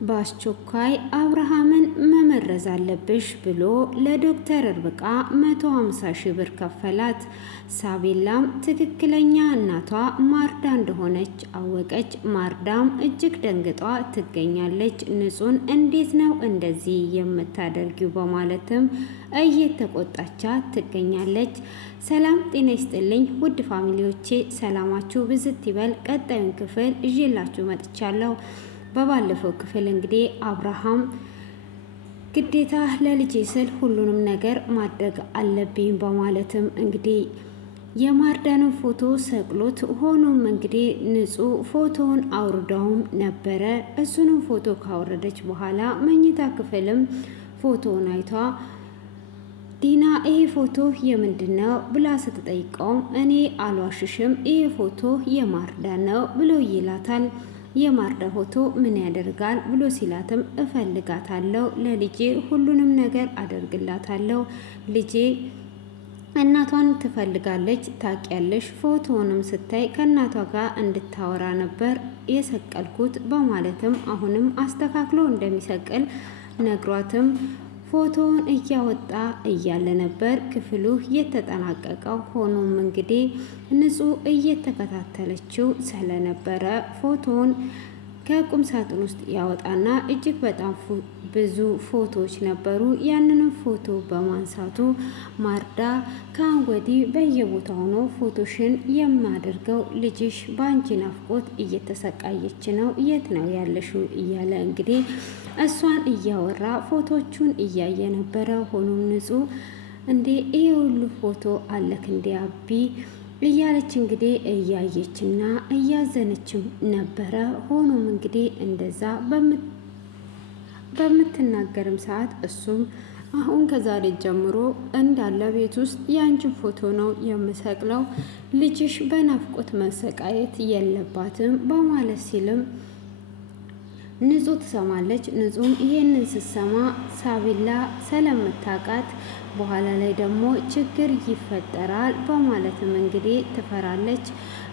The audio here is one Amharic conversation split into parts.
በአስቸኳይ አብርሃምን መመረዝ አለብሽ ብሎ ለዶክተር ርብቃ 150 ሺህ ብር ከፈላት። ሳቤላም ትክክለኛ እናቷ ማርዳ እንደሆነች አወቀች። ማርዳም እጅግ ደንግጧ ትገኛለች። ንጹን እንዴት ነው እንደዚህ የምታደርጊው በማለትም እየተቆጣቻት ትገኛለች። ሰላም ጤና ይስጥልኝ ውድ ፋሚሊዎቼ፣ ሰላማችሁ ብዝት ይበል። ቀጣዩን ክፍል ይዤላችሁ መጥቻለሁ። በባለፈው ክፍል እንግዲህ አብርሃም ግዴታ ለልጄ ስል ሁሉንም ነገር ማድረግ አለብኝ በማለትም እንግዲህ የማርዳንን ፎቶ ሰቅሎት፣ ሆኖም እንግዲህ ንጹህ ፎቶውን አውርዳውም ነበረ። እሱንም ፎቶ ካወረደች በኋላ መኝታ ክፍልም ፎቶውን አይቷ ዲና ይሄ ፎቶ የምንድን ነው ብላ ስትጠይቀውም እኔ አልዋሽሽም ይሄ ፎቶ የማርዳ ነው ብሎ ይላታል። የማርዳ ፎቶ ምን ያደርጋል ብሎ ሲላትም እፈልጋታለሁ፣ ለልጄ ሁሉንም ነገር አደርግላታለሁ፣ ልጄ እናቷን ትፈልጋለች ታውቂያለሽ፣ ፎቶውንም ስታይ ከእናቷ ጋር እንድታወራ ነበር የሰቀልኩት በማለትም አሁንም አስተካክሎ እንደሚሰቅል ነግሯትም ፎቶውን እያወጣ እያለ ነበር ክፍሉ የተጠናቀቀው። ሆኖም እንግዲህ ንጹህ እየተከታተለችው ስለነበረ ፎቶውን ከቁም ሳጥን ውስጥ ያወጣና እጅግ በጣም ብዙ ፎቶዎች ነበሩ። ያንንም ፎቶ በማንሳቱ ማርዳ ከአሁን ወዲህ በየቦታው ነው ፎቶሽን የማደርገው፣ ልጅሽ በአንቺ ናፍቆት እየተሰቃየች ነው፣ የት ነው ያለሽው እያለ እንግዲህ እሷን እያወራ ፎቶቹን እያየ ነበረ። ሆኖም ንጹህ እንዴ ይሄ ሁሉ ፎቶ አለክ እንዴ አቢ እያለች እንግዲህ እያየችና እያዘነችም ነበረ። ሆኖም እንግዲህ እንደዛ በምትናገርም ሰዓት እሱም አሁን ከዛሬ ጀምሮ እንዳለ ቤት ውስጥ የአንቺን ፎቶ ነው የምሰቅለው፣ ልጅሽ በናፍቆት መሰቃየት የለባትም በማለት ሲልም ንጹህ ትሰማለች። ንጹህም ይሄንን ስትሰማ ሳቢላ ስለምታውቃት በኋላ ላይ ደግሞ ችግር ይፈጠራል በማለትም እንግዲህ ትፈራለች።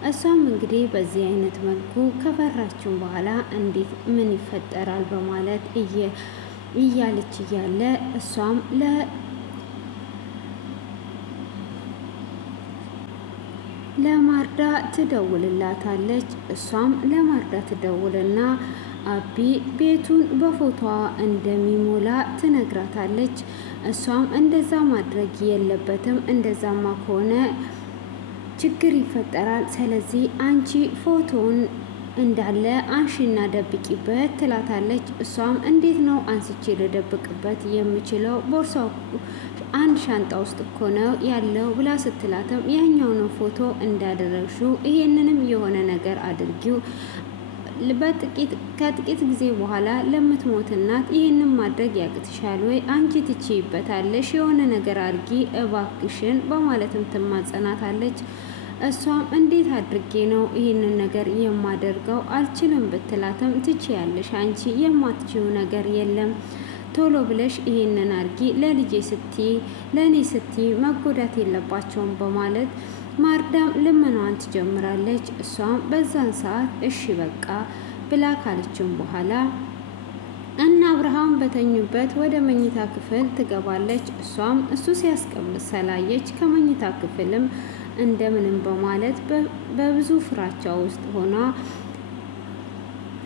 እሷም እንግዲህ በዚህ አይነት መልኩ ከፈራችው በኋላ እንዴት ምን ይፈጠራል በማለት እያለች እያለ እሷም ለማርዳ ትደውልላታለች። እሷም ለማርዳ ትደውልና አቢ ቤቱን በፎቶዋ እንደሚሞላ ትነግራታለች። እሷም እንደዛ ማድረግ የለበትም፣ እንደዛማ ከሆነ ችግር ይፈጠራል፣ ስለዚህ አንቺ ፎቶውን እንዳለ አንሺና ደብቂበት ትላታለች። እሷም እንዴት ነው አንስቼ ልደብቅበት የምችለው? ቦርሳው አንድ ሻንጣ ውስጥ እኮ ነው ያለው ብላ ስትላትም ያኛውን ፎቶ እንዳደረግሽው ይሄንንም የሆነ ነገር አድርጊው፣ ከጥቂት ጊዜ በኋላ ለምትሞት እናት ይህንን ማድረግ ያቅትሻል ወይ? አንቺ ትችይበታለሽ፣ የሆነ ነገር አድርጊ እባክሽን በማለትም ትማጸናታለች። እሷም እንዴት አድርጌ ነው ይህንን ነገር የማደርገው? አልችልም ብትላትም ትችያለሽ፣ አንቺ የማትችው ነገር የለም፣ ቶሎ ብለሽ ይህንን አድርጊ፣ ለልጄ ስትይ ለእኔ ስትይ መጎዳት የለባቸውም በማለት ማርዳም ልመናዋን ትጀምራለች። እሷም በዛን ሰዓት እሺ በቃ ብላ ካለችም በኋላ እና አብርሃም በተኙበት ወደ መኝታ ክፍል ትገባለች። እሷም እሱ ሲያስቀምጥ ሰላየች። ከመኝታ ክፍልም እንደምንም በማለት በብዙ ፍራቻ ውስጥ ሆና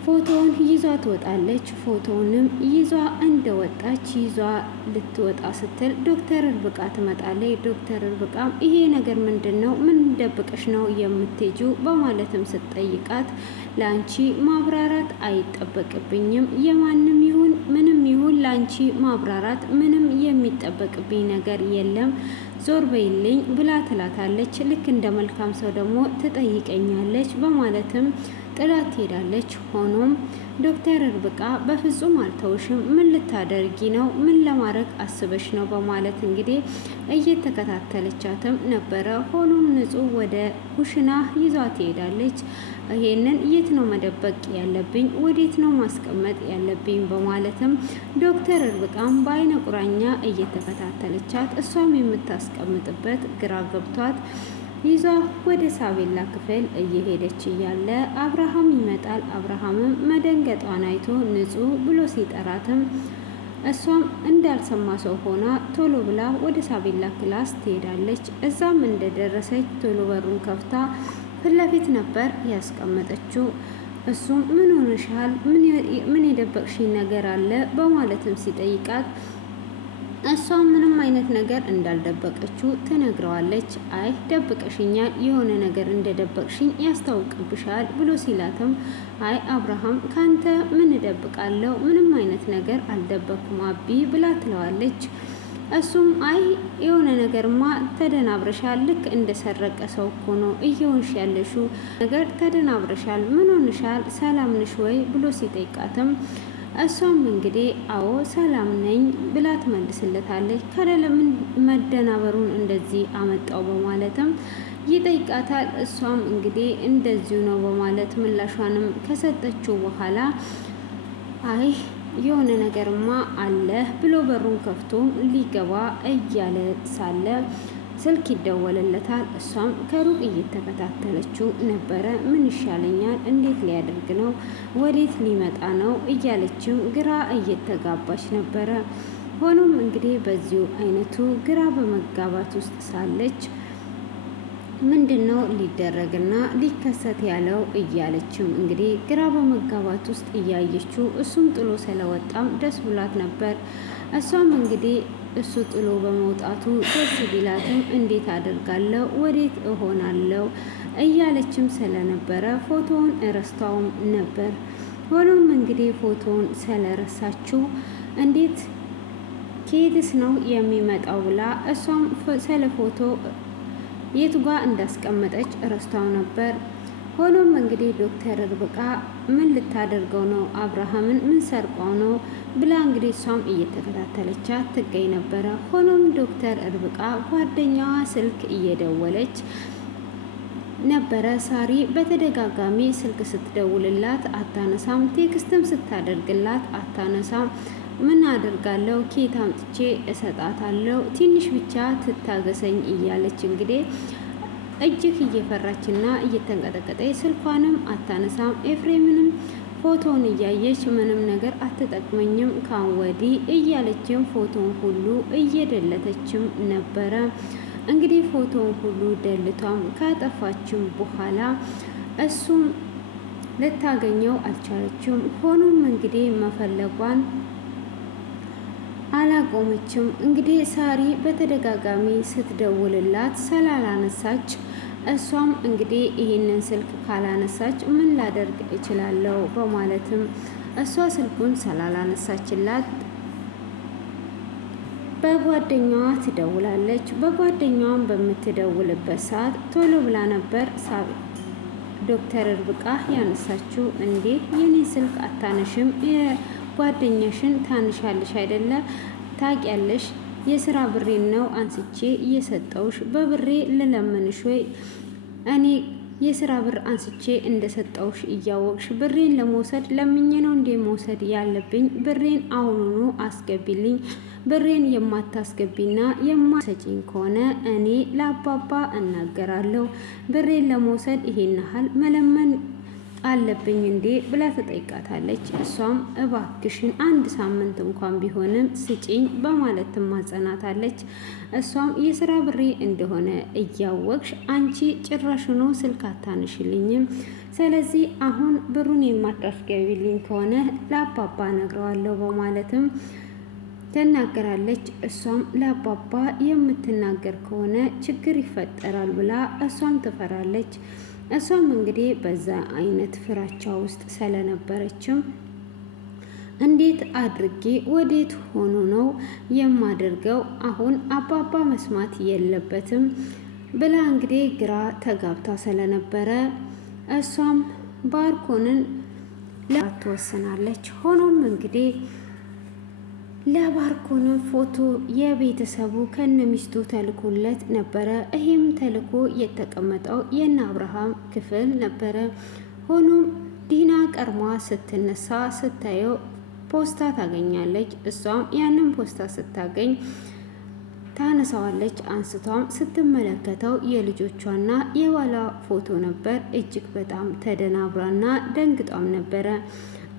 ፎቶውን ይዟ ትወጣለች። ፎቶውንም ይዟ እንደወጣች ይዟ ልትወጣ ስትል ዶክተር ርብቃ ትመጣለች። ዶክተር ርብቃም ይሄ ነገር ምንድን ነው? ምን ደብቀሽ ነው የምትሄጂው? በማለትም ስትጠይቃት ለአንቺ ማብራራት አይጠበቅብኝም፣ የማንም ይሁን ምንም ይሁን ለአንቺ ማብራራት ምንም የሚጠበቅብኝ ነገር የለም፣ ዞር በይልኝ ብላ ትላታለች። ልክ እንደ መልካም ሰው ደግሞ ትጠይቀኛለች በማለትም ጥላት ትሄዳለች። ሆኖም ዶክተር ርብቃ በፍጹም አልተውሽም፣ ምን ልታደርጊ ነው? ምን ለማድረግ አስበሽ ነው? በማለት እንግዲህ እየተከታተለቻትም ነበረ። ሆኖም ንጹህ ወደ ኩሽና ይዟት ትሄዳለች። ይሄንን የት ነው መደበቅ ያለብኝ? ወዴት ነው ማስቀመጥ ያለብኝ? በማለትም ዶክተር ርብቃም በአይነ ቁራኛ እየተከታተለቻት እሷም የምታስቀምጥበት ግራ ገብቷት ይዟ ወደ ሳቤላ ክፍል እየሄደች እያለ አብርሃም ይመጣል። አብርሃምም መደንገጧን አይቶ ንጹህ ብሎ ሲጠራትም እሷም እንዳልሰማ ሰው ሆና ቶሎ ብላ ወደ ሳቤላ ክላስ ትሄዳለች። እዛም እንደደረሰች ቶሎ በሩን ከፍታ ፊት ለፊት ነበር ያስቀመጠችው። እሱም ምን ሆነሻል? ምን የደበቅሽኝ ነገር አለ? በማለትም ሲጠይቃት እሷ ምንም አይነት ነገር እንዳልደበቀችው ትነግረዋለች። አይ ደብቀሽኛል፣ የሆነ ነገር እንደደበቅሽኝ ያስታውቅብሻል ብሎ ሲላትም አይ አብርሃም ካንተ ምን እደብቃለሁ? ምንም አይነት ነገር አልደበቅኩም አቢ ብላ ትለዋለች። እሱም አይ የሆነ ነገርማ ተደናብረሻል፣ ልክ እንደሰረቀ ሰው እኮ ነው እየሆንሽ ያለሽው ነገር ተደናብረሻል፣ ምን ሆንሻል? ሰላም ነሽ ወይ ብሎ ሲጠይቃትም እሷም እንግዲህ አዎ ሰላም ነኝ ብላ ትመልስለታለች። ከለምን መደናበሩን እንደዚህ አመጣው በማለትም ይጠይቃታል። እሷም እንግዲህ እንደዚሁ ነው በማለት ምላሿንም ከሰጠችው በኋላ አይ የሆነ ነገርማ አለ ብሎ በሩን ከፍቶ ሊገባ እያለ ሳለ ስልክ ይደወልለታል። እሷም ከሩቅ እየተከታተለችው ነበረ። ምን ይሻለኛል? እንዴት ሊያደርግ ነው? ወዴት ሊመጣ ነው? እያለችም ግራ እየተጋባች ነበረ። ሆኖም እንግዲህ በዚሁ አይነቱ ግራ በመጋባት ውስጥ ሳለች ምንድነው ሊደረግና ሊከሰት ያለው እያለችም እንግዲህ ግራ በመጋባት ውስጥ እያየችው እሱም ጥሎ ስለወጣም ደስ ብሏት ነበር። እሷም እንግዲህ እሱ ጥሎ በመውጣቱ ደስ ቢላትም እንዴት አደርጋለሁ ወዴት እሆናለሁ እያለችም ስለነበረ ፎቶውን እረስታውም ነበር። ሆኖም እንግዲህ ፎቶውን ስለረሳችው እንዴት ከየትስ ነው የሚመጣው ብላ እሷም ስለ ፎቶ የቱ ጋር እንዳስቀመጠች እረስታው ነበር። ሆኖም እንግዲህ ዶክተር ርብቃ ምን ልታደርገው ነው? አብርሃምን ምን ሰርቀው ነው ብላ እንግዲህ እሷም እየተከታተለቻት ትገኝ ነበረ። ሆኖም ዶክተር ርብቃ ጓደኛዋ ስልክ እየደወለች ነበረ። ሳሪ በተደጋጋሚ ስልክ ስትደውልላት አታነሳም፣ ቴክስትም ስታደርግላት አታነሳም። ምን አደርጋለሁ? ኬት አምጥቼ እሰጣታለሁ? ትንሽ ብቻ ትታገሰኝ እያለች እንግዲህ እጅግ እየፈራችና እየተንቀጠቀጠች ስልኳንም አታነሳም። ኤፍሬምንም ፎቶውን እያየች ምንም ነገር አትጠቅመኝም ካሁን ወዲህ እያለችም ፎቶውን ሁሉ እየደለተችም ነበረ። እንግዲህ ፎቶውን ሁሉ ደልቷም ካጠፋችም በኋላ እሱም ልታገኘው አልቻለችም። ሆኖም እንግዲህ መፈለጓን አላቆመችም። እንግዲህ ሳሪ በተደጋጋሚ ስትደውልላት ስላላነሳች እሷም እንግዲህ ይህንን ስልክ ካላነሳች ምን ላደርግ እችላለሁ በማለትም እሷ ስልኩን ስላላነሳችላት በጓደኛዋ ትደውላለች። በጓደኛዋም በምትደውልበት ሰዓት ቶሎ ብላ ነበር ዶክተር ርብቃ ያነሳችው። እንዴ የኔ ስልክ አታነሽም? የጓደኛሽን ታንሻለሽ አይደለ? ታውቂያለሽ የስራ ብሬን ነው አንስቼ እየሰጠውሽ። በብሬ ልለምንሽ ወይ? እኔ የስራ ብር አንስቼ እንደሰጠውሽ እያወቅሽ ብሬን ለመውሰድ ለምኜ ነው እንዴ መውሰድ ያለብኝ? ብሬን አሁኑኑ አስገቢልኝ። ብሬን የማታስገቢና የማሰጪኝ ከሆነ እኔ ለአባባ እናገራለሁ። ብሬን ለመውሰድ ይሄን ያህል መለመን አለብኝ እንዴ ብላ ተጠይቃታለች። እሷም እባክሽን አንድ ሳምንት እንኳን ቢሆንም ስጪኝ በማለት ትማጸናታለች። እሷም የስራ ብሬ እንደሆነ እያወቅሽ አንቺ ጭራሽኑ ስልክ አታንሽልኝም። ስለዚህ አሁን ብሩን የማታስገቢልኝ ከሆነ ለአባባ ነግረዋለሁ በማለትም ትናገራለች። እሷም ለአባባ የምትናገር ከሆነ ችግር ይፈጠራል ብላ እሷም ትፈራለች። እሷም እንግዲህ በዛ አይነት ፍራቻ ውስጥ ስለነበረችም እንዴት አድርጌ ወዴት ሆኖ ነው የማደርገው? አሁን አባባ መስማት የለበትም ብላ እንግዲህ ግራ ተጋብታ ስለነበረ እሷም ባርኮንን ትወስናለች። ሆኖም እንግዲህ ለባርኮንም ፎቶ የቤተሰቡ ከነሚስቱ ተልኮለት ነበረ። ይህም ተልኮ የተቀመጠው የነ አብርሃም ክፍል ነበረ። ሆኖም ዲና ቀርሟ ስትነሳ ስታየው ፖስታ ታገኛለች። እሷም ያንን ፖስታ ስታገኝ ታነሳዋለች። አንስቷም ስትመለከተው የልጆቿና የባሏ ፎቶ ነበር። እጅግ በጣም ተደናብራና ደንግጧም ነበረ።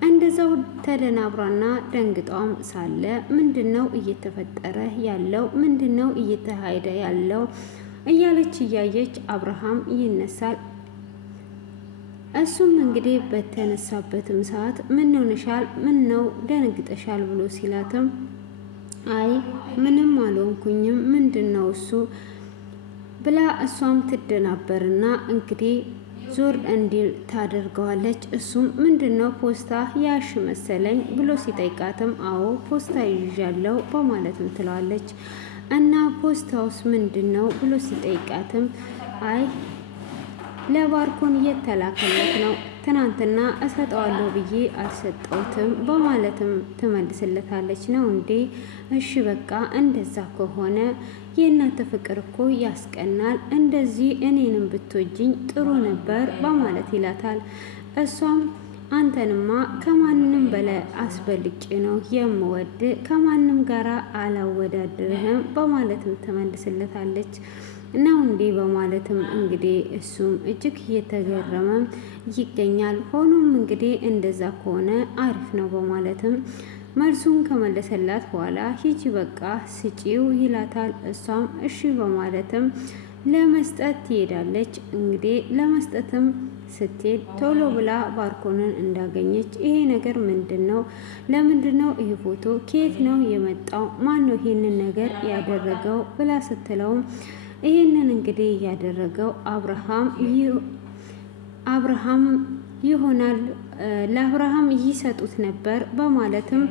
እንደዛው ተደናብራና ደንግጧም ሳለ ምንድነው እየተፈጠረ ያለው? ምንድነው እየተካሄደ ያለው? እያለች እያየች አብርሃም ይነሳል። እሱም እንግዲህ በተነሳበትም ሰዓት ምን ሆነሻል? ምን ነው ደንግጠሻል? ብሎ ሲላትም አይ ምንም አልሆንኩኝም፣ ምንድነው እሱ ብላ እሷም ትደናበርና እንግዲህ ዞር እንዲል ታደርገዋለች። እሱም ምንድነው ፖስታ ያሽ መሰለኝ ብሎ ሲጠይቃትም አዎ ፖስታ ይዣለው በማለትም ትለዋለች። እና ፖስታውስ ምንድነው ብሎ ሲጠይቃትም አይ ለባርኮን እየተላከለት ነው፣ ትናንትና እሰጠዋለሁ ብዬ አልሰጠውትም በማለትም ትመልስለታለች። ነው እንዴ? እሺ በቃ እንደዛ ከሆነ የእናንተ ፍቅር እኮ ያስቀናል፣ እንደዚህ እኔንም ብትወጂኝ ጥሩ ነበር በማለት ይላታል። እሷም አንተንማ ከማንም በላይ አስበልጬ ነው የምወድ፣ ከማንም ጋር አላወዳድርህም በማለትም ትመልስለታለች። ነው እንዴ በማለትም እንግዲህ እሱም እጅግ እየተገረመ ይገኛል። ሆኖም እንግዲህ እንደዛ ከሆነ አሪፍ ነው በማለትም መልሱን ከመለሰላት በኋላ ሂጂ በቃ ስጪው ይላታል። እሷም እሺ በማለትም ለመስጠት ትሄዳለች። እንግዲህ ለመስጠትም ስትሄድ ቶሎ ብላ ባርኮንን እንዳገኘች ይሄ ነገር ምንድን ነው? ለምንድን ነው ይሄ ፎቶ ከየት ነው የመጣው? ማን ነው ይሄንን ነገር ያደረገው? ብላ ስትለውም ይህንን እንግዲህ ያደረገው አብርሃም ይሆናል፣ ለአብርሃም ይሰጡት ነበር በማለትም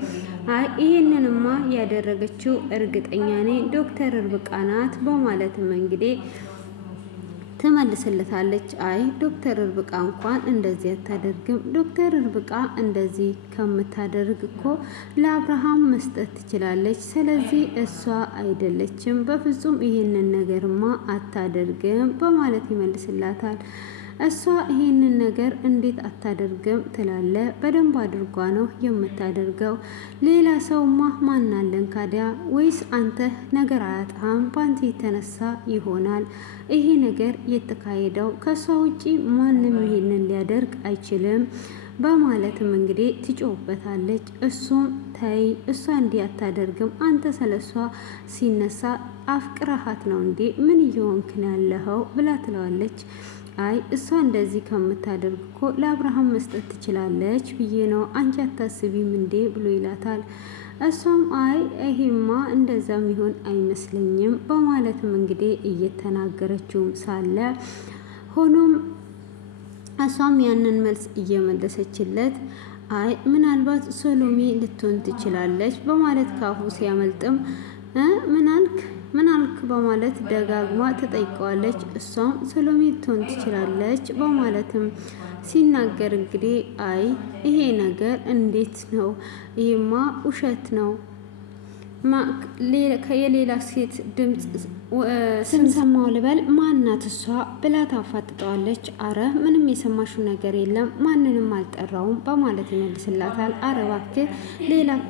አይ ይህንንማ ያደረገችው እርግጠኛ ነኝ ዶክተር ርብቃ ናት በማለትም እንግዲህ ትመልስለታለች። አይ ዶክተር ርብቃ እንኳን እንደዚህ አታደርግም። ዶክተር ርብቃ እንደዚህ ከምታደርግ እኮ ለአብርሃም መስጠት ትችላለች። ስለዚህ እሷ አይደለችም፣ በፍጹም ይህንን ነገርማ አታደርግም በማለት ይመልስላታል። እሷ ይሄንን ነገር እንዴት አታደርግም ትላለ? በደንብ አድርጓ ነው የምታደርገው። ሌላ ሰውማ ማናለን ካዲያ? ወይስ አንተ ነገር አያጣም በአንተ የተነሳ ይሆናል ይሄ ነገር የተካሄደው። ከሷ ውጪ ማንም ይሄንን ሊያደርግ አይችልም በማለትም እንግዲህ ትጮህበታለች። እሱም ተይ እሷ እንዲህ አታደርግም፣ አንተ ስለሷ ሲነሳ አፍቅረሃት ነው እንዴ? ምን እየሆንክን ያለኸው ብላ ትለዋለች። አይ እሷ እንደዚህ ከምታደርግ እኮ ለአብርሃም መስጠት ትችላለች ብዬ ነው፣ አንቺ አታስቢም እንዴ ብሎ ይላታል። እሷም አይ ይሄማ እንደዛም ይሆን አይመስለኝም በማለትም እንግዲህ እየተናገረችውም ሳለ ሆኖም እሷም ያንን መልስ እየመለሰችለት አይ ምናልባት ሰሎሜ ልትሆን ትችላለች በማለት ካፉ ሲያመልጥም ምን አልክ በማለት ደጋግማ ትጠይቀዋለች። እሷም ሰሎሜ ልትሆን ትችላለች በማለትም ሲናገር እንግዲህ አይ ይሄ ነገር እንዴት ነው? ይሄማ ውሸት ነው፣ የሌላ ሴት ድምፅ ስንሰማው ልበል ማናት እሷ ብላ ታፋጥጠዋለች። አረ ምንም የሰማሽው ነገር የለም ማንንም አልጠራውም በማለት ይመልስላታል። አረ እባክህ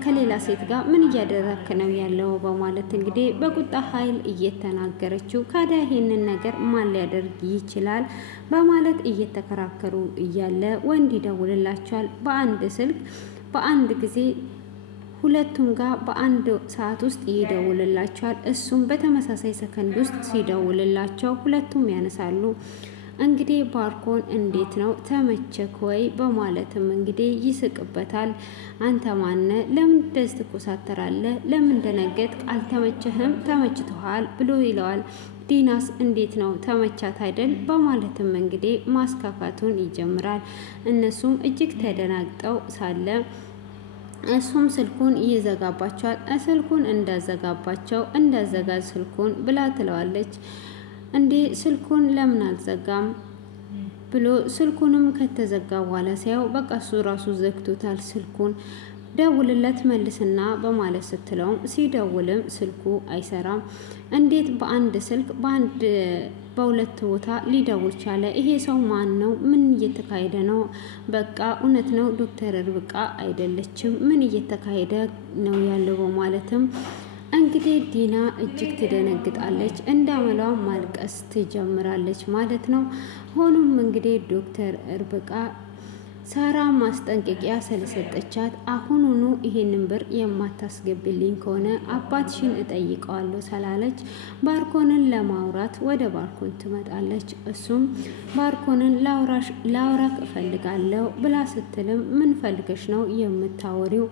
ከሌላ ሴት ጋር ምን እያደረክ ነው ያለው በማለት እንግዲህ በቁጣ ኃይል እየተናገረችው ካዲያ ይሄንን ነገር ማን ሊያደርግ ይችላል በማለት እየተከራከሩ እያለ ወንድ ይደውልላቸዋል። በአንድ ስልክ በአንድ ጊዜ ሁለቱም ጋር በአንድ ሰዓት ውስጥ ይደውልላቸዋል። እሱም በተመሳሳይ ሰከንድ ውስጥ ሲደውልላቸው ሁለቱም ያነሳሉ። እንግዲህ ባርኮን እንዴት ነው ተመቸክ ወይ በማለትም እንግዲህ ይስቅበታል። አንተ ማነ? ለምን እንደዚህ ትኮሳተራለህ? ለምን ደነገጥክ? አልተመቸህም? ተመችቶሃል ብሎ ይለዋል። ዲናስ እንዴት ነው ተመቻት አይደል? በማለትም እንግዲህ ማስካካቱን ይጀምራል። እነሱም እጅግ ተደናግጠው ሳለ እሱም ስልኩን ይዘጋባቸዋል። ስልኩን እንዳዘጋጅ ስልኩን ብላ ትለዋለች። እንዴ ስልኩን ለምን አልዘጋም ብሎ ስልኩንም ከተዘጋ በኋላ ሲያው በቃ እሱ ራሱ ዘግቶታል ስልኩን ደውልለት መልስና በማለት ስትለውም ሲደውልም ስልኩ አይሰራም። እንዴት በአንድ ስልክ በሁለት ቦታ ሊደውል ቻለ? ይሄ ሰው ማን ነው? ምን እየተካሄደ ነው? በቃ እውነት ነው ዶክተር ርብቃ አይደለችም። ምን እየተካሄደ ነው ያለው በማለትም እንግዲህ ዲና እጅግ ትደነግጣለች። እንዳመሏ ማልቀስ ትጀምራለች ማለት ነው። ሆኖም እንግዲህ ዶክተር ርብቃ ሳራ ማስጠንቀቂያ ስለሰጠቻት አሁኑኑ ይሄንን ብር የማታስገቢልኝ ከሆነ አባትሽን እጠይቀዋለሁ ስላለች ባርኮንን ለማውራት ወደ ባርኮን ትመጣለች። እሱም ባርኮንን ላውራክ እፈልጋለሁ ብላ ስትልም ምን ፈልገሽ ነው የምታወሪው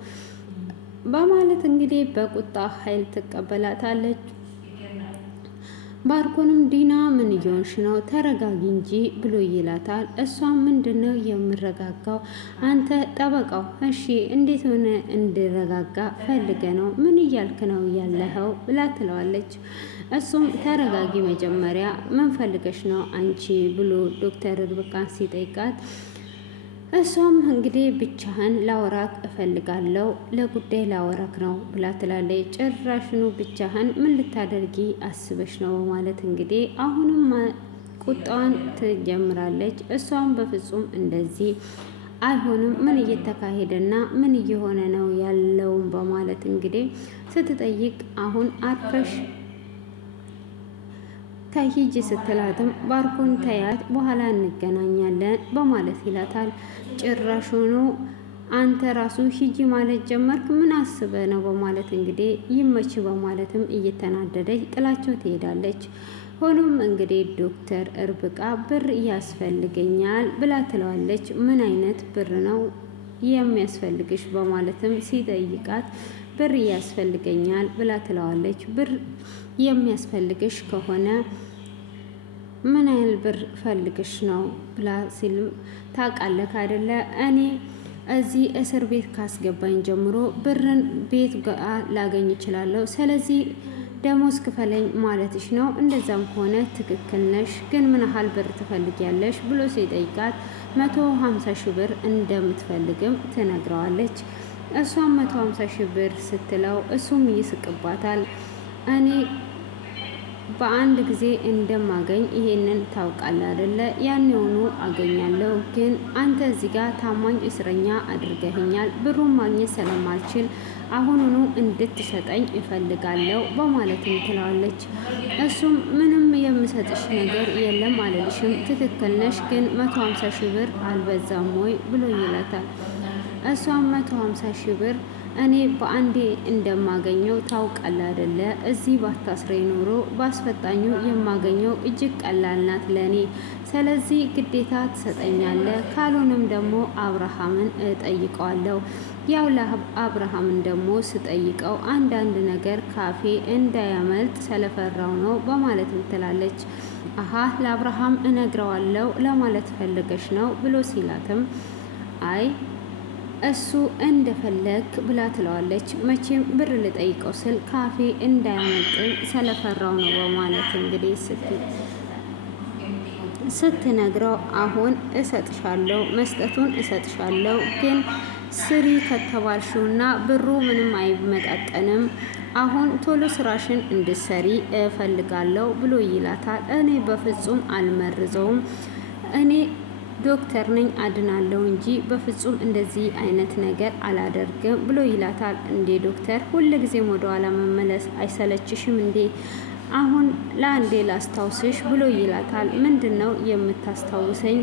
በማለት እንግዲህ በቁጣ ኃይል ትቀበላታለች። ባርኮንም ዲና ምን እየሆንሽ ነው? ተረጋጊ እንጂ ብሎ ይላታል። እሷም ምንድነው የምረጋጋው? አንተ ጠበቃው እሺ እንዴት ሆነ እንድረጋጋ ፈልገ ነው? ምን እያልክ ነው ያለኸው? ብላ ትለዋለች። እሱም ተረጋጊ መጀመሪያ ምን ፈልገሽ ነው አንቺ ብሎ ዶክተር ርብቃን ሲጠይቃት እሷም እንግዲህ ብቻህን ላወራክ እፈልጋለሁ ለጉዳይ ላወራክ ነው ብላ ትላለች። ጭራሽኑ ብቻህን ምን ልታደርጊ አስበሽ ነው ማለት እንግዲህ አሁንም ቁጣዋን ትጀምራለች። እሷም በፍጹም እንደዚህ አይሆንም፣ ምን እየተካሄደና ምን እየሆነ ነው ያለውን በማለት እንግዲህ ስትጠይቅ አሁን አርፈሽ ተሂጂ ስትላትም ባርኮን ተያት በኋላ እንገናኛለን በማለት ይላታል። ጭራሹኑ አንተ ራሱ ሂጂ ማለት ጀመርክ፣ ምን አስበ ነው በማለት እንግዲህ ይመች በማለትም እየተናደደች ጥላቸው ትሄዳለች። ሆኖም እንግዲህ ዶክተር ርብቃ ብር ያስፈልገኛል ብላ ትለዋለች። ምን አይነት ብር ነው የሚያስፈልግሽ በማለትም ሲጠይቃት ብር ያስፈልገኛል ብላ ትለዋለች። ብር የሚያስፈልግሽ ከሆነ ምን ያህል ብር ፈልግሽ ነው ብላ ሲልም ታውቃለህ አይደለ እኔ እዚህ እስር ቤት ካስገባኝ ጀምሮ ብርን ቤት ላገኝ እችላለሁ። ስለዚህ ደሞዝ ክፈለኝ ማለትሽ ነው? እንደዛም ከሆነ ትክክል ነሽ፣ ግን ምን ያህል ብር ትፈልጊያለሽ ብሎ ሲጠይቃት 150 ሺህ ብር እንደምትፈልግም ትነግረዋለች። እሷም 150 ሺህ ብር ስትለው እሱም ይስቅባታል። እኔ በአንድ ጊዜ እንደማገኝ ይሄንን ታውቃለህ አይደለ? ያኔውኑ አገኛለሁ፣ ግን አንተ እዚህ ጋር ታማኝ እስረኛ አድርገህኛል። ብሩን ማግኘት ስለማልችል አሁኑኑ እንድትሰጠኝ እፈልጋለሁ በማለትም ትለዋለች። እሱም ምንም የምሰጥሽ ነገር የለም አልልሽም፣ ትክክል ነሽ፣ ግን 150 ሺህ ብር አልበዛም ወይ ብሎ ይላታል። እሷም 150 ሺህ ብር እኔ በአንዴ እንደማገኘው ታውቃለህ አይደለ? እዚህ ባታስረኝ ኖሮ ባስፈጣኙ የማገኘው እጅግ ቀላል ናት ለእኔ። ስለዚህ ግዴታ ትሰጠኛለህ፣ ካልሆነም ደግሞ አብርሃምን እጠይቀዋለሁ። ያው ለአብርሃምን ደግሞ ስጠይቀው አንዳንድ ነገር ካፌ እንዳያመልጥ ስለፈራው ነው በማለትም ትላለች። አሀ ለአብርሃም እነግረዋለሁ ለማለት ፈልገሽ ነው ብሎ ሲላትም አይ እሱ እንደፈለግ ብላ ትለዋለች። መቼም ብር ልጠይቀው ስል ካፌ እንዳያመልጥን ስለፈራው ነው በማለት እንግዲህ ስትነግረው አሁን እሰጥሻለሁ፣ መስጠቱን እሰጥሻለሁ፣ ግን ስሪ ከተባልሽውና ብሩ ምንም አይመጣጠንም። አሁን ቶሎ ስራሽን እንድሰሪ እፈልጋለሁ ብሎ ይላታል። እኔ በፍጹም አልመርዘውም፣ እኔ ዶክተር ነኝ አድናለሁ እንጂ በፍጹም እንደዚህ አይነት ነገር አላደርግም ብሎ ይላታል። እንዴ ዶክተር ሁልጊዜም ወደ ኋላ መመለስ አይሰለችሽም እንዴ? አሁን ለአንዴ ላስታውስሽ ብሎ ይላታል። ምንድን ነው የምታስታውሰኝ?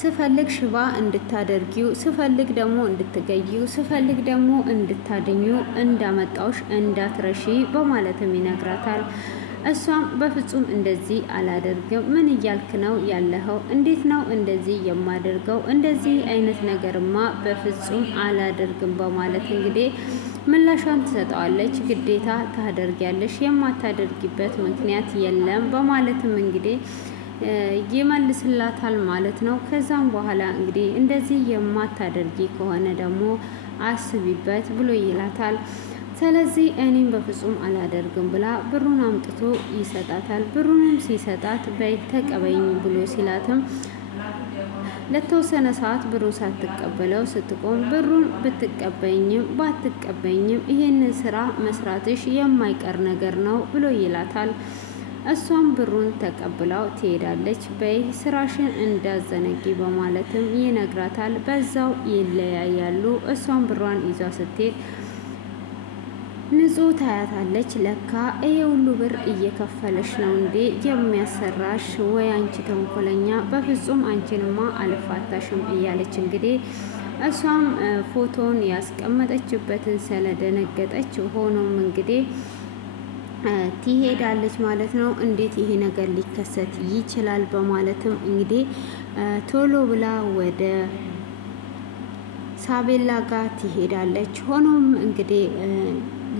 ስፈልግ ሽባ እንድታደርጊው፣ ስፈልግ ደግሞ እንድትገዢው፣ ስፈልግ ደግሞ እንድታድኙ እንዳመጣውሽ እንዳትረሺ በማለትም ይነግራታል። እሷም በፍጹም እንደዚህ አላደርግም፣ ምን እያልክ ነው ያለኸው? እንዴት ነው እንደዚህ የማደርገው? እንደዚህ አይነት ነገርማ በፍጹም አላደርግም በማለት እንግዲህ ምላሿን ትሰጠዋለች። ግዴታ ታደርጊያለሽ፣ የማታደርጊበት ምክንያት የለም በማለትም እንግዲህ ይመልስላታል ማለት ነው። ከዛም በኋላ እንግዲህ እንደዚህ የማታደርጊ ከሆነ ደግሞ አስቢበት ብሎ ይላታል። ስለዚህ እኔም በፍጹም አላደርግም ብላ ብሩን አምጥቶ ይሰጣታል። ብሩንም ሲሰጣት በይ ተቀበይኝ ብሎ ሲላትም ለተወሰነ ሰዓት ብሩ ሳትቀበለው ስትቆም ብሩን ብትቀበይኝም ባትቀበይኝም ይሄንን ስራ መስራትሽ የማይቀር ነገር ነው ብሎ ይላታል። እሷም ብሩን ተቀብላው ትሄዳለች። በይ ስራሽን እንዳዘነጊ በማለትም ይነግራታል። በዛው ይለያያሉ። እሷም ብሯን ይዟ ስትሄድ ንጹህ ታያታለች። ለካ ይሄ ሁሉ ብር እየከፈለሽ ነው እንዴ የሚያሰራሽ? ወይ አንቺ ተንኮለኛ፣ በፍጹም አንቺንማ አልፋታሽም እያለች እንግዲህ እሷም ፎቶን ያስቀመጠችበትን ስለደነገጠች ሆኖም እንግዲህ ትሄዳለች ማለት ነው። እንዴት ይሄ ነገር ሊከሰት ይችላል? በማለትም እንግዲህ ቶሎ ብላ ወደ ሳቤላ ጋር ትሄዳለች። ሆኖም እንግዲህ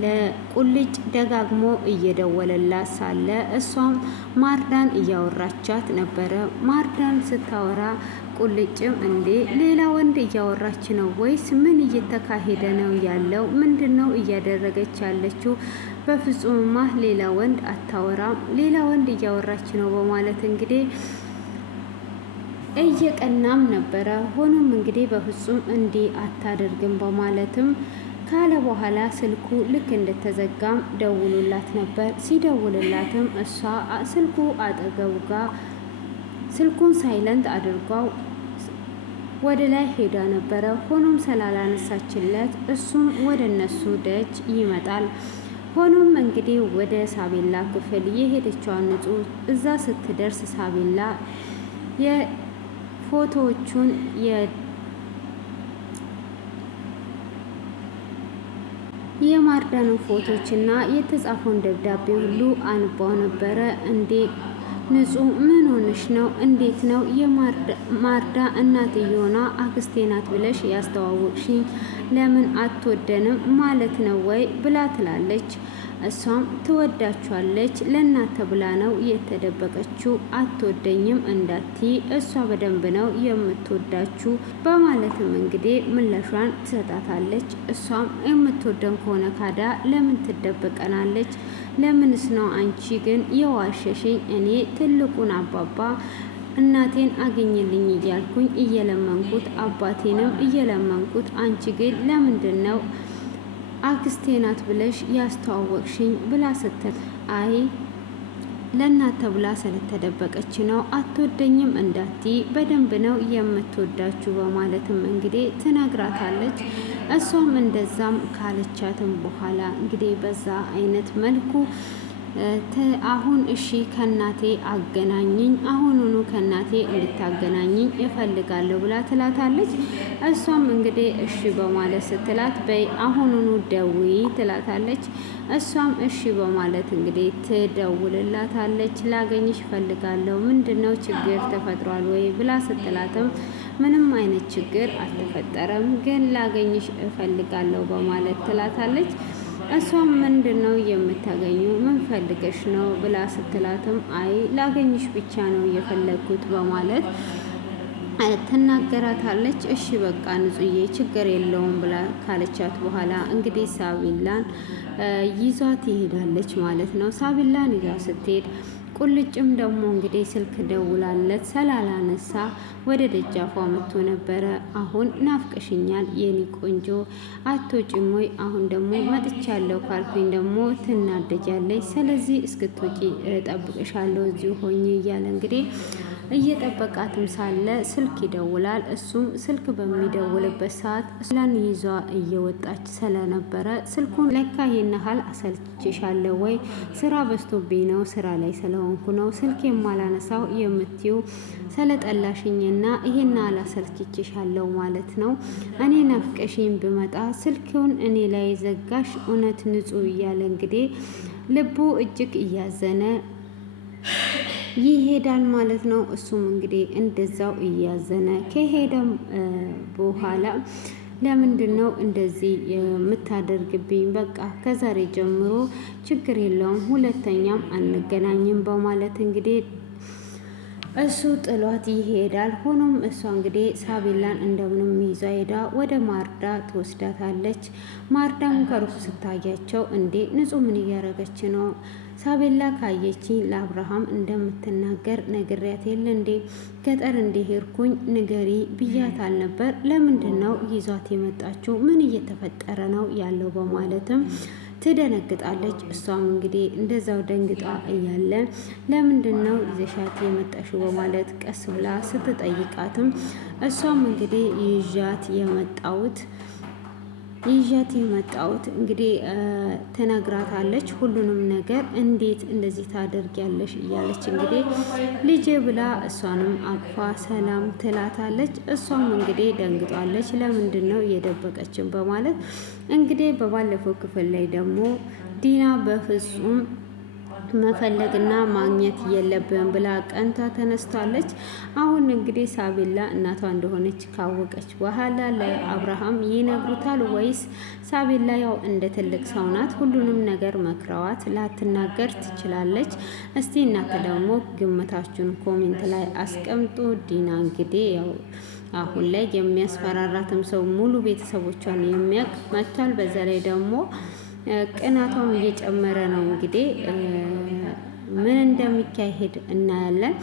ለቁልጭ ደጋግሞ እየደወለላት ሳለ እሷም ማርዳን እያወራቻት ነበረ። ማርዳን ስታወራ ቁልጭም እንዴ ሌላ ወንድ እያወራች ነው ወይስ ምን እየተካሄደ ነው ያለው? ምንድን ነው እያደረገች ያለችው? በፍጹምማ ሌላ ወንድ አታወራም፣ ሌላ ወንድ እያወራች ነው በማለት እንግዲህ እየቀናም ነበረ። ሆኖም እንግዲህ በፍጹም እንዲህ አታደርግም በማለትም ካለ በኋላ ስልኩ ልክ እንደተዘጋም ደውሎላት ነበር። ሲደውልላትም እሷ ስልኩ አጠገቡ ጋር ስልኩን ሳይለንት አድርጓው ወደ ላይ ሄዳ ነበረ። ሆኖም ስላላነሳችለት እሱም ወደ እነሱ ደጅ ይመጣል። ሆኖም እንግዲህ ወደ ሳቤላ ክፍል የሄደችዋን ንጹህ እዛ ስትደርስ ሳቤላ የፎቶዎቹን የማርዳንን ፎቶዎች እና የተጻፈውን ደብዳቤ ሁሉ አንባው ነበረ። እንዴ ንጹህ ምን ሆነሽ ነው? እንዴት ነው የማርዳ እናትየውና አክስቴ ናት ብለሽ ያስተዋወቅሽኝ? ለምን አትወደንም ማለት ነው ወይ ብላ ትላለች። እሷም ትወዳችኋለች፣ ለእናተ ብላ ነው የተደበቀችው፣ አትወደኝም እንዳትይ፣ እሷ በደንብ ነው የምትወዳችሁ በማለትም እንግዲህ ምላሿን ትሰጣታለች። እሷም የምትወደን ከሆነ ካዳ ለምን ትደበቀናለች? ለምንስ ነው አንቺ ግን የዋሸሽኝ? እኔ ትልቁን አባባ እናቴን አገኝልኝ እያልኩኝ እየለመንኩት አባቴንም እየለመንኩት፣ አንቺ ግን ለምንድን ነው አክስቴ ናት ብለሽ ያስተዋወቅሽኝ ብላ ስትል፣ አይ ለእናተ ብላ ስለተደበቀች ነው፣ አትወደኝም እንዳትይ፣ በደንብ ነው የምትወዳችሁ በማለትም እንግዲህ ትነግራታለች። እሷም እንደዛም ካለቻትም በኋላ እንግዲህ በዛ አይነት መልኩ አሁን እሺ ከናቴ አገናኝኝ፣ አሁኑኑ ከናቴ እንድታገናኝኝ እፈልጋለሁ ብላ ትላታለች። እሷም እንግዲህ እሺ በማለት ስትላት በይ አሁኑኑ ደውዪ ትላታለች። እሷም እሺ በማለት እንግዲህ ትደውልላታለች። ላገኝሽ እፈልጋለሁ፣ ምንድነው ችግር ተፈጥሯል ወይ ብላ ስትላትም ምንም አይነት ችግር አልተፈጠረም፣ ግን ላገኝሽ እፈልጋለሁ በማለት ትላታለች። እሷም ምንድን ነው የምታገኙ? ምን ፈልገሽ ነው ብላ ስትላትም አይ ላገኝሽ ብቻ ነው የፈለግኩት በማለት ትናገራታለች። እሺ በቃ ንጹዬ ችግር የለውም ብላ ካለቻት በኋላ እንግዲህ ሳቢላን ይዟት ይሄዳለች ማለት ነው። ሳቢላን ይዛ ስትሄድ ቁልጭም ደግሞ እንግዲህ ስልክ ደውላለት ስላላነሳ ወደ ደጃፏ መጥቶ ነበረ። አሁን ናፍቀሽኛል የኔ ቆንጆ አትወጪም ወይ? አሁን ደግሞ መጥቻለሁ ካልኩኝ ደግሞ ትናደጃለች። ስለዚህ እስክትወጪ እጠብቅሻለሁ እዚሁ ሆኜ እያለ እንግዲህ እየጠበቃትም ሳለ ስልክ ይደውላል። እሱም ስልክ በሚደውልበት ሰዓት እሷን ይዟ እየወጣች ስለነበረ ስልኩን ለካ ይሄን ያህል አሰልችሻለሁ ወይ? ስራ በዝቶብኝ ነው፣ ስራ ላይ ስለሆንኩ ነው ስልክ የማላነሳው የምትይው ስለጠላሽኝና ይሄን ያህል አሰልችሻለሁ ማለት ነው። እኔ ናፍቀሽኝ ብመጣ ስልኩን እኔ ላይ ዘጋሽ እውነት ንጹህ እያለ እንግዲህ ልቡ እጅግ እያዘነ ይሄዳል ማለት ነው። እሱም እንግዲህ እንደዛው እያዘነ ከሄደም በኋላ ለምንድን ነው እንደዚህ የምታደርግብኝ? በቃ ከዛሬ ጀምሮ ችግር የለውም ሁለተኛም አንገናኝም በማለት እንግዲህ እሱ ጥሏት ይሄዳል። ሆኖም እሷ እንግዲህ ሳቤላን እንደምንም ይዛ ሄዳ ወደ ማርዳ ትወስዳታለች። ማርዳም ከሩቅ ስታያቸው እንዴ ንጹህ ምን እያደረገች ነው? ሳቤላ ካየችኝ ለአብርሃም እንደምትናገር ነግሬያት የለ እንዴ? ገጠር እንደሄድኩኝ ንገሪ ብያት አልነበር? ለምንድን ነው ይዟት የመጣችው? ምን እየተፈጠረ ነው ያለው? በማለትም ትደነግጣለች። እሷም እንግዲህ እንደዛው ደንግጣ እያለ ለምንድን ነው ይዘሻት የመጣሽው? በማለት ቀስ ብላ ስትጠይቃትም እሷም እንግዲህ ይዣት የመጣሁት ይዣት የመጣሁት እንግዲህ ትነግራታለች ሁሉንም ነገር። እንዴት እንደዚህ ታደርጊያለሽ እያለች እንግዲህ ልጄ ብላ እሷንም አቅፋ ሰላም ትላታለች። እሷም እንግዲህ ደንግጧለች። ለምንድን ነው እየደበቀችን በማለት እንግዲህ በባለፈው ክፍል ላይ ደግሞ ዲና በፍጹም መፈለግና ማግኘት የለብን ብላ ቀንታ ተነስታለች። አሁን እንግዲህ ሳቤላ እናቷ እንደሆነች ካወቀች በኋላ ለአብርሃም ይነግሩታል ወይስ ሳቤላ ያው እንደ ትልቅ ሰው ናት፣ ሁሉንም ነገር መክረዋት ላትናገር ትችላለች። እስቲ እናንተ ደግሞ ግምታችሁን ኮሜንት ላይ አስቀምጡ። ዲና እንግዲህ ያው አሁን ላይ የሚያስፈራራትም ሰው ሙሉ ቤተሰቦቿን የሚያውቅ መጥቷል። በዛ ላይ ደግሞ ቅናቷም እየጨመረ ነው። እንግዲህ ምን እንደሚካሄድ እናያለን።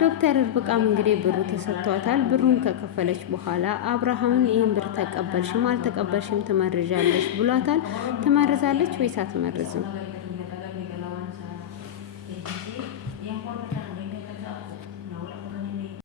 ዶክተር ርብቃም እንግዲህ ብሩ ተሰጥቷታል። ብሩን ከከፈለች በኋላ አብርሃምን ይህን ብር ተቀበልሽም አልተቀበልሽም ትመርዣለሽ ብሏታል። ትመርዛለች ወይስ አትመርዝም?